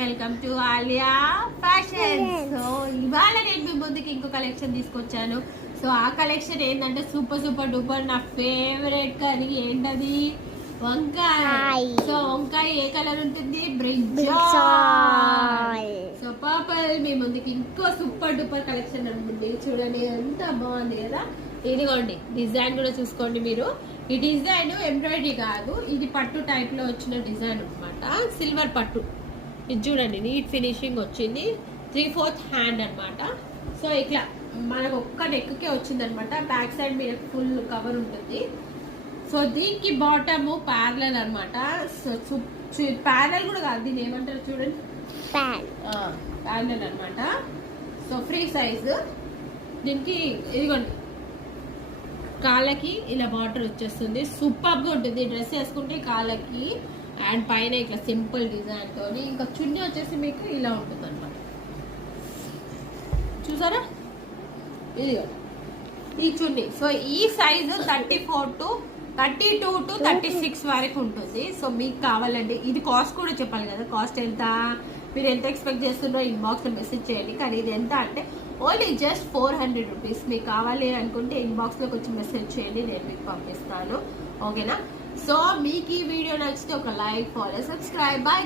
Welcome to Alia fashion. So ఇవాళ నేను మీ ముందుకి ఇంకో కలెక్షన్ తీసుకొచ్చాను. సో ఆ కలెక్షన్ ఏంటంటే సూపర్ సూపర్ డూపర్ నా ఫేవరెట్ కర్రీ ఏంటది వంకాయ. సో వంకాయ ఏ కలర్ ఉంటుంది? బ్రింజాల్. సో పర్పుల్ మీ ముందుకి ఇంకో సూపర్ డూపర్ కలెక్షన్ అనుకోండి. చూడండి ఎంత బాగుంది కదా. ఇదిగోండి డిజైన్ కూడా చూసుకోండి మీరు. ఈ డిజైన్ ఎంబ్రాయిడరీ కాదు, ఇది పట్టు టైప్ లో వచ్చిన డిజైన్ అనమాట. సిల్వర్ పట్టు. ఇది చూడండి నీట్ ఫినిషింగ్ వచ్చింది. 3/4 హ్యాండ్ అనమాట. సో ఇట్లా మనకు ఒక్క నెక్కే వచ్చింది అనమాట. బ్యాక్ సైడ్ మీద ఫుల్ కవర్ ఉంటుంది. సో దీనికి బాటమ్ ప్యారలల్ అనమాట. సో ప్యారలల్ కూడా కాదు, దీన్ని ఏమంటారు చూడండి, ప్యారలల్ అనమాట. So free size. దీనికి ఇదిగోండి కాళ్ళకి ఇలా బార్డర్ వచ్చేస్తుంది. సూపర్ గా ఉంటుంది డ్రెస్ వేసుకుంటే కాళ్ళకి. అండ్ పైన ఇట్లా సింపుల్ డిజైన్ తోని. ఇంకా చున్నీ వచ్చేసి మీకు ఇలా ఉంటుంది అనమాట. చూసారా ఇది ఈ చున్నీ. సో ఈ సైజు 32 to 36 వరకు ఉంటుంది. సో మీకు కావాలండి. ఇది కాస్ట్ కూడా చెప్పాలి కదా, కాస్ట్ ఎంత, మీరు ఎంత ఎక్స్పెక్ట్ చేస్తున్నారో ఇన్బాక్స్ లో మెసేజ్ చేయండి. కానీ ఇది ఎంత అంటే ఓన్లీ జస్ట్ 400 రూపీస్. మీకు కావాలి అనుకుంటే ఇన్బాక్స్ లోకి వచ్చి మెసేజ్ చేయండి, నేను మీకు పంపిస్తాను. ఓకేనా? సో మీకు ఈ వీడియో నచ్చితే ఒక లైక్, ఫాలో, సబ్స్క్రైబ్. బాయ్.